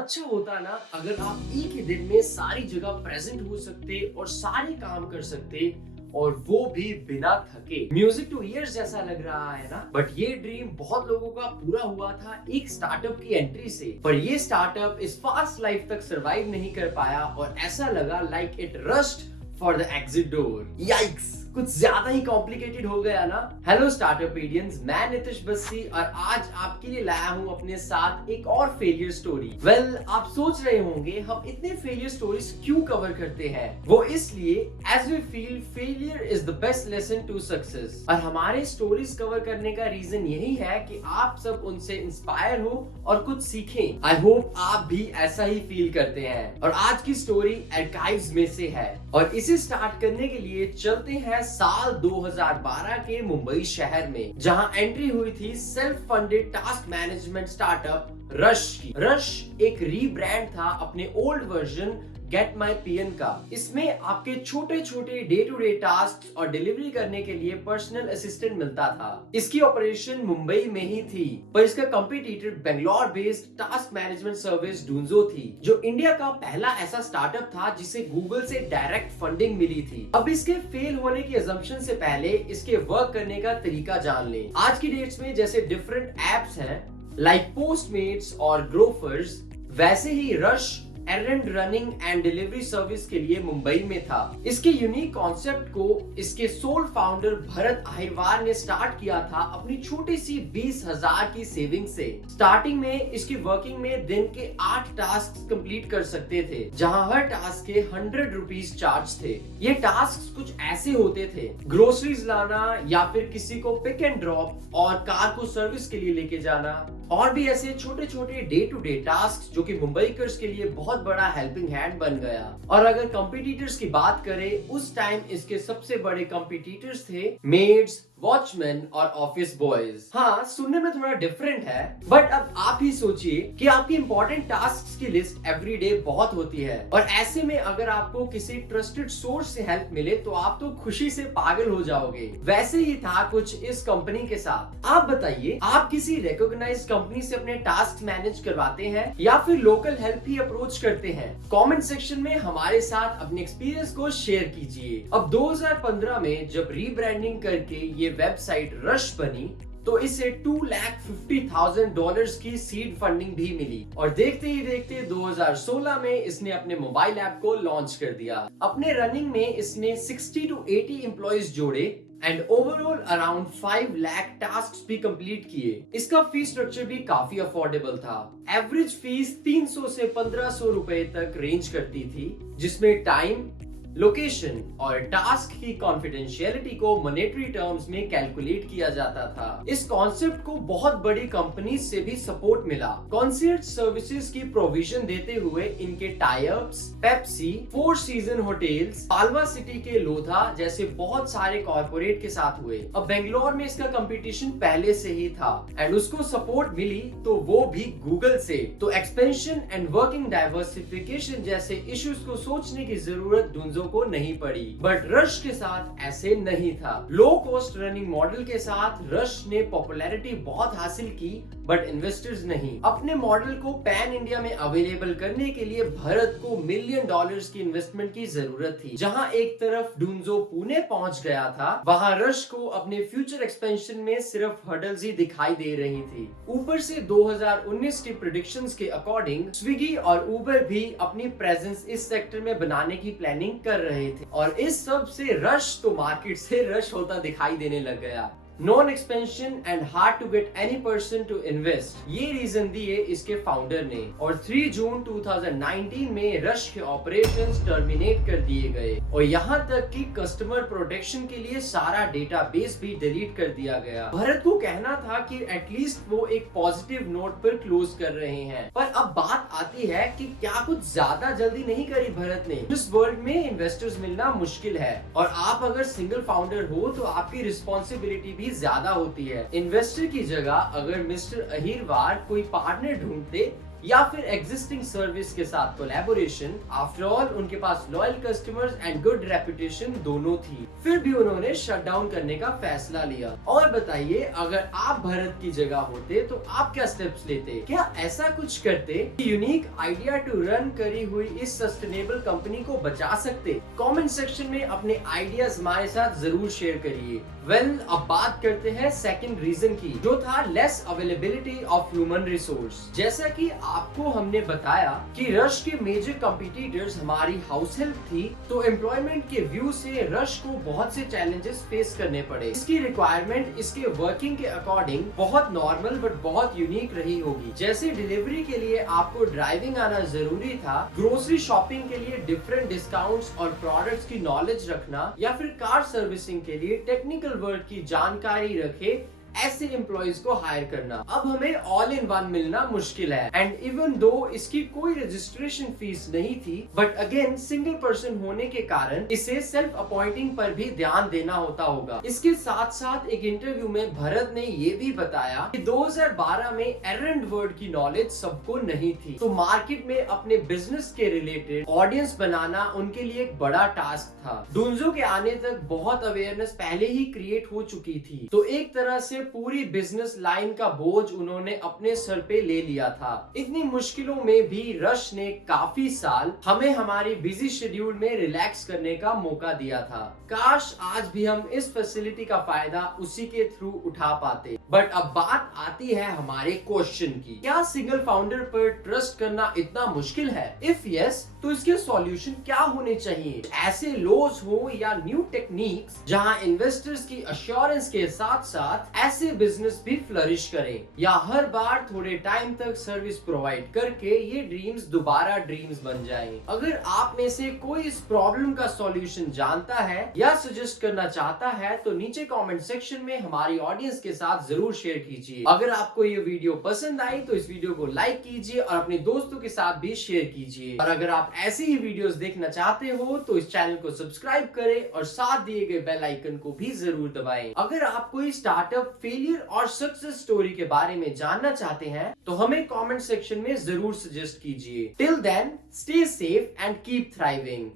अच्छा होता ना अगर आप एक ही दिन में सारी जगह प्रेजेंट हो सकते और सारे काम कर सकते और वो भी बिना थके। म्यूजिक टू ईयर्स जैसा लग रहा है ना, बट ये ड्रीम बहुत लोगों का पूरा हुआ था एक स्टार्टअप की एंट्री से। पर ये स्टार्टअप इस फास्ट लाइफ तक सरवाइव नहीं कर पाया और ऐसा लगा like it rushed for the exit door. Yikes, कुछ ज्यादा ही कॉम्प्लिकेटेड हो गया ना। हेलो स्टार्टअप एडियंस, मैं नितिश बस्सी और आज आपके लिए लाया हूँ अपने साथ एक और फेलियर स्टोरी। वेल, आप सोच रहे होंगे हम इतने फेलियर स्टोरीज क्यों कवर करते हैं। वो इसलिए as we feel failure is the best lesson to success. और हमारे स्टोरीज कवर करने का रीजन यही है कि आप सब उनसे इंस्पायर हो और कुछ सीखें। आई होप आप भी ऐसा ही फील करते हैं। और आज की स्टोरी आर्काइव्स में से है और इसे स्टार्ट करने के लिए चलते हैं साल 2012 के मुंबई शहर में, जहां एंट्री हुई थी self funded task management startup rush की। रश एक रीब्रांड था अपने old version get my PN का। इसमें आपके छोटे छोटे डे टू डे टास्क और डिलीवरी करने के लिए पर्सनल असिस्टेंट मिलता था। इसकी ऑपरेशन मुंबई में ही थी, पर इसका competitor Bangalore based task management service Dunzo थी, जो इंडिया का पहला ऐसा स्टार्टअप था जिसे गूगल से डायरेक्ट फंडिंग मिली थी। अब इसके फेल होने की असम्पशन से पहले इसके वर्क करने का तरीका जान लें। आज की डेट्स में जैसे डिफरेंट एप्स हैं लाइक पोस्टमेट्स और ग्रोफर्स, वैसे ही rush errand running and delivery service के लिए मुंबई में था। इसके यूनिक कॉन्सेप्ट को इसके सोल फाउंडर भरत अहिरवार ने स्टार्ट किया था अपनी छोटी सी 20,000 की सेविंग से। स्टार्टिंग में इसकी वर्किंग में दिन के 8 टास्क कंप्लीट कर सकते थे, जहां हर टास्क के 100 रुपीज चार्ज थे। ये टास्क कुछ ऐसे होते थे: ग्रोसरीज लाना या फिर किसी को पिक एंड ड्रॉप और कार को सर्विस के लिए लेके जाना, और भी ऐसे छोटे छोटे डे टू डे टास्क जो कि मुंबईकर्स के लिए बहुत बड़ा हेल्पिंग हैंड बन गया। और अगर कंपटीटर्स की बात करें, उस टाइम इसके सबसे बड़े कंपटीटर्स थे मेड्स, वॉचमैन और ऑफिस बॉयज। हाँ, सुनने में थोड़ा डिफरेंट है, बट अब आप ही सोचिए कि आपकी इंपॉर्टेंट टास्क्स की लिस्ट एवरीडे बहुत होती है और ऐसे में अगर आपको किसी ट्रस्टेड सोर्स से हेल्प मिले तो आप तो खुशी से पागल हो जाओगे। वैसे ही था कुछ इस कंपनी के साथ। आप बताइए, आप किसी रिकॉग्नाइज्ड कंपनी से अपने टास्क मैनेज करवाते हैं या फिर लोकल हेल्प ही अप्रोच करते हैं? कमेंट सेक्शन में हमारे साथ अपने एक्सपीरियंस को शेयर कीजिए। अब 2015 में जब रीब्रांडिंग करके ये वेबसाइट रश बनी तो इसे $250,000 की सीड फंडिंग भी मिली और देखते ही देखते 2016 में इसने अपने मोबाइल ऐप को लॉन्च कर दिया। अपने रनिंग में इसने 60 to 80 एम्प्लॉइज जोड़े and overall around 5 lakh task भी कंप्लीट किए। इसका फीस स्ट्रक्चर भी काफी अफोर्डेबल था। एवरेज फीस 300 से 1500 रुपए तक रेंज करती थी, जिसमें टाइम, लोकेशन और टास्क की कॉन्फिडेंशियलिटी को मॉनेटरी टर्म्स में कैलकुलेट किया जाता था। इस कॉन्सेप्ट को बहुत बड़ी कंपनीज से भी सपोर्ट मिला। कॉन्सियर्ज सर्विसेज की प्रोविजन देते हुए इनके tie ups Pepsi, four season hotels, Palava city के लोधा जैसे बहुत सारे कॉर्पोरेट के साथ हुए। अब बेंगलोर में इसका कंपटीशन पहले से ही था एंड उसको सपोर्ट मिली तो वो भी गूगल से। तो एक्सपेंशन एंड वर्किंग डाइवर्सिफिकेशन जैसे इश्यूज को सोचने की जरूरत डूंजो को नहीं पड़ी। बट रश के साथ ऐसे नहीं था। लो कॉस्ट रनिंग मॉडल के साथ रश ने पॉपुलैरिटी बहुत हासिल की, बट इन्वेस्टर्स नहीं। अपने मॉडल को पैन इंडिया में अवेलेबल करने के लिए भारत को $1 मिलियन की इन्वेस्टमेंट की जरूरत थी। जहां एक तरफ डूंजो पुणे पहुंच गया था, वहां रश को अपने फ्यूचर एक्सपेंशन में सिर्फ हर्डल्स ही दिखाई दे रही थी। ऊपर से 2019 की प्रेडिक्शंस के अकॉर्डिंग स्विगी और उबर भी अपनी प्रेजेंस इस सेक्टर में बनाने की प्लानिंग कर रहे थे और इस सब से रश तो मार्केट से रश होता दिखाई देने लग गया। Non expansion and hard to get any person to invest, ये रीजन दिए इसके फाउंडर ने। और 3 जून 2019 में रश के ऑपरेशंस टर्मिनेट कर दिए गए और यहाँ तक कि कस्टमर प्रोटेक्शन के लिए सारा डेटाबेस भी डिलीट कर दिया गया। भारत को कहना था कि एटलीस्ट वो एक पॉजिटिव नोट पर क्लोज कर रहे हैं, पर अब बात आती है कि क्या कुछ ज्यादा जल्दी नहीं करी भारत ने? इस वर्ल्ड में इन्वेस्टर्स मिलना मुश्किल है और आप अगर सिंगल फाउंडर हो तो आपकी रिस्पॉन्सिबिलिटी भी ज्यादा होती है। इन्वेस्टर की जगह अगर मिस्टर अहिरवार कोई पार्टनर ढूंढते या फिर एग्जिस्टिंग सर्विस के साथ कोलैबोरेशन। आफ्टर ऑल उनके पास loyal customers and good reputation दोनों थी, फिर भी उन्होंने शट डाउन करने का फैसला लिया। और बताइए, अगर आप भरत की जगह होते तो आप क्या स्टेप्स लेते? क्या ऐसा कुछ करते? यूनिक आइडिया टू रन करी हुई इस सस्टेनेबल कंपनी को बचा सकते? कमेंट सेक्शन में अपने आइडियाज हमारे साथ जरूर शेयर करिए। अब बात करते हैं सेकंड रीजन की, जो था less availability of human resource. जैसा कि आपको हमने बताया कि रश के मेजर कॉम्पिटिटर्स हमारी हाउस हेल्प थी, तो एम्प्लॉयमेंट के व्यू से रश को बहुत से चैलेंजेस फेस करने पड़े। इसकी रिक्वायरमेंट इसके वर्किंग के अकॉर्डिंग बहुत नॉर्मल बट बहुत यूनिक रही होगी। जैसे डिलीवरी के लिए आपको ड्राइविंग आना जरूरी था, ग्रोसरी शॉपिंग के लिए डिफरेंट डिस्काउंट्स और प्रोडक्ट्स की नॉलेज रखना, या फिर कार सर्विसिंग के लिए टेक्निकल वर्ड की जानकारी रखे, ऐसे एम्प्लॉइज को हायर करना। अब हमें ऑल इन वन मिलना मुश्किल है। एंड इवन दो इसकी कोई रजिस्ट्रेशन फीस नहीं थी, बट अगेन सिंगल पर्सन होने के कारण इसे सेल्फ अपॉइंटिंग पर भी ध्यान देना होगा। इसके साथ साथ एक इंटरव्यू में भरत ने ये भी बताया कि 2012 में एरंड वर्ड की नॉलेज सबको नहीं थी, तो मार्केट में अपने बिजनेस के रिलेटेड ऑडियंस बनाना उनके लिए एक बड़ा टास्क था। डूंजो के आने तक बहुत अवेयरनेस पहले ही क्रिएट हो चुकी थी, तो एक तरह से पूरी बिजनेस लाइन का बोझ उन्होंने अपने सर पे ले लिया था। इतनी मुश्किलों में भी रश ने काफी साल हमें हमारी बिजी शेड्यूल में रिलैक्स करने का मौका दिया था। काश आज भी हम इस फैसिलिटी का फायदा उसी के थ्रू उठा पाते। बट अब बात आती है हमारे क्वेश्चन की, क्या सिंगल फाउंडर पर ट्रस्ट करना इतना मुश्किल है? इफ यस, तो इसके सॉल्यूशन क्या होने चाहिए? ऐसे लॉज हो या न्यू टेक्निक्स जहां इन्वेस्टर्स की अश्योरेंस के साथ साथ ऐसे बिजनेस भी फ्लरिश करें, या हर बार थोड़े टाइम तक सर्विस प्रोवाइड करके ये ड्रीम्स दोबारा ड्रीम्स बन जाएं? अगर आप में से कोई इस प्रॉब्लम का सॉल्यूशन जानता है या सजेस्ट करना चाहता है, तो नीचे कमेंट सेक्शन में हमारी ऑडियंस के साथ जरूर शेयर कीजिए। अगर आपको ये वीडियो पसंद आई तो इस वीडियो को लाइक कीजिए और अपने दोस्तों के साथ भी शेयर कीजिए। और अगर आप ऐसी ही वीडियोस देखना चाहते हो तो इस चैनल को सब्सक्राइब करें और साथ दिए गए बेल आइकन को भी जरूर दबाएं। अगर आप कोई स्टार्टअप फेलियर और सक्सेस स्टोरी के बारे में जानना चाहते हैं तो हमें कमेंट सेक्शन में जरूर सजेस्ट कीजिए। Till then, stay safe and keep thriving.